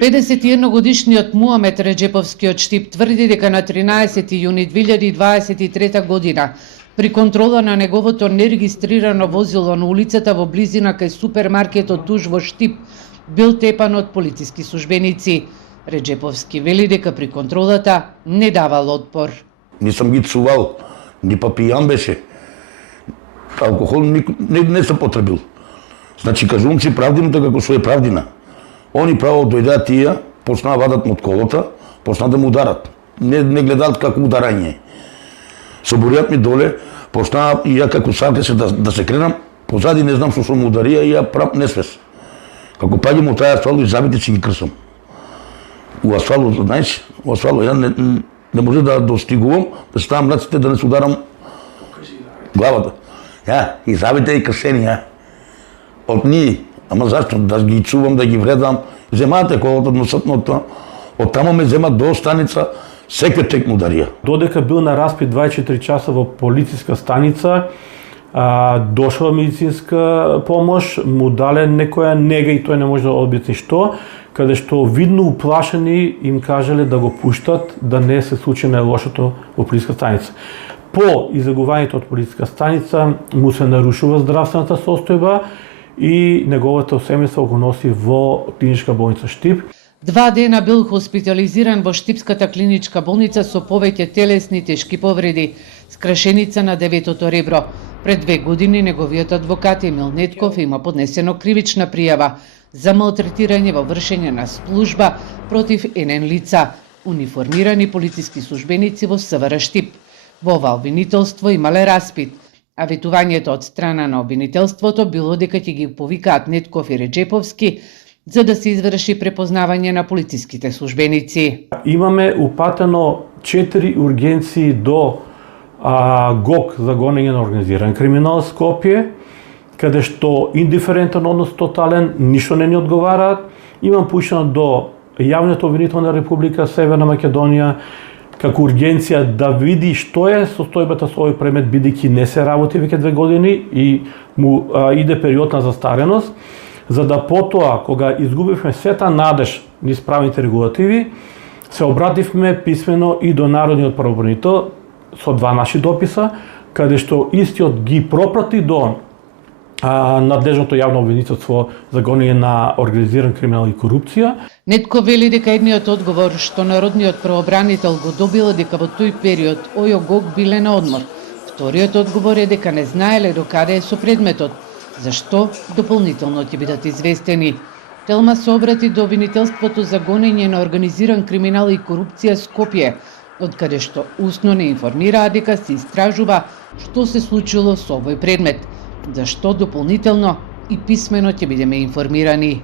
51-годишниот Муамет Реджеповски од Штип тврди дека на 13 јуни 2023 година при контрола на неговото нерегистрирано возило на улицата во близина кај супермаркетот Туж во Штип бил тепан од полициски службеници. Реджеповски вели дека при контролата не давал отпор. Нисам ги цувал, ни па пијан беше. Алкохол не се потребил. Значи, кажувам си правдината како што е правдина. Они право дојдеа тие, почнаа вадат од колата, почнаа да му ударат. Не гледаат како ударање. Соборија ми доле, почнаа и ја како сакаше да се кренам, позади не знам што му ударија и ја прав несвес. Како паѓам од тај асфалт и забите си ги крсам. У асфалт, знаеш, у асфалт ја не може да достигувам, да ставам раците да не се ударам главата. Ја, и забите и крсени, ја. Од ние, ама зашто? Да ги чувам, да ги вредам. Земаате колата односатното, од тамо ме земат до станица, секој тек му дарија. Додека бил на распит 24 часа во полициска станица, дошла медицинска помош, му дале некоја нега и тој не може да објасни што, каде што видно уплашени им кажале да го пуштат, да не се случи најлошото во полициска станица. По излегувањето од полициска станица му се нарушува здравствената состојба и неговото семејство го носи во клиничка болница Штип. 2 дена бил хоспитализиран во Штипската клиничка болница со повеќе телесни тешки повреди, скршеница на деветото ребро. Пред 2 години неговиот адвокат Емил Нетков има поднесено кривична пријава за малтретирање во вршење на служба против НН лица, униформирани полициски службеници во СВР Штип. Во ова обвинителство имале распит, а ветувањето од страна на обвинителството било дека ќе ги повикаат Нетков и Реджеповски за да се изврши препознавање на полициските службеници. Имаме упатено 4 ургенции до ГОК за гонење на организиран криминал Скопје, каде што индиферентен однос тотален, ништо не ни одговараат. Имам пушено до Јавната обвинителна република Северна Македонија како ургенција да види што е состојбата со овој предмет, бидејќи не се работи веќе 2 години и му иде период на застареност, за да потоа, кога изгубивме сета надеж низ правните регулативи, се обративме писмено и до Народниот правобранител со 2 наши дописа, каде што истиот ги пропрати до надлежното јавно обвинителство за гонење на организиран криминал и корупција. Нетко вели дека едниот одговор што Народниот правобранител го добил дека во тој период ОЈО ГОК биле на одмор. Вториот одговор е дека не знаеле до каде е со предметот, зашто дополнително ќе бидат известени. Телма се обрати до обвинителството за гонење на организиран криминал и корупција Скопје, од каде што усно не информираа дека се истражува што се случило со овој предмет, зашто дополнително и писмено ќе бидеме информирани.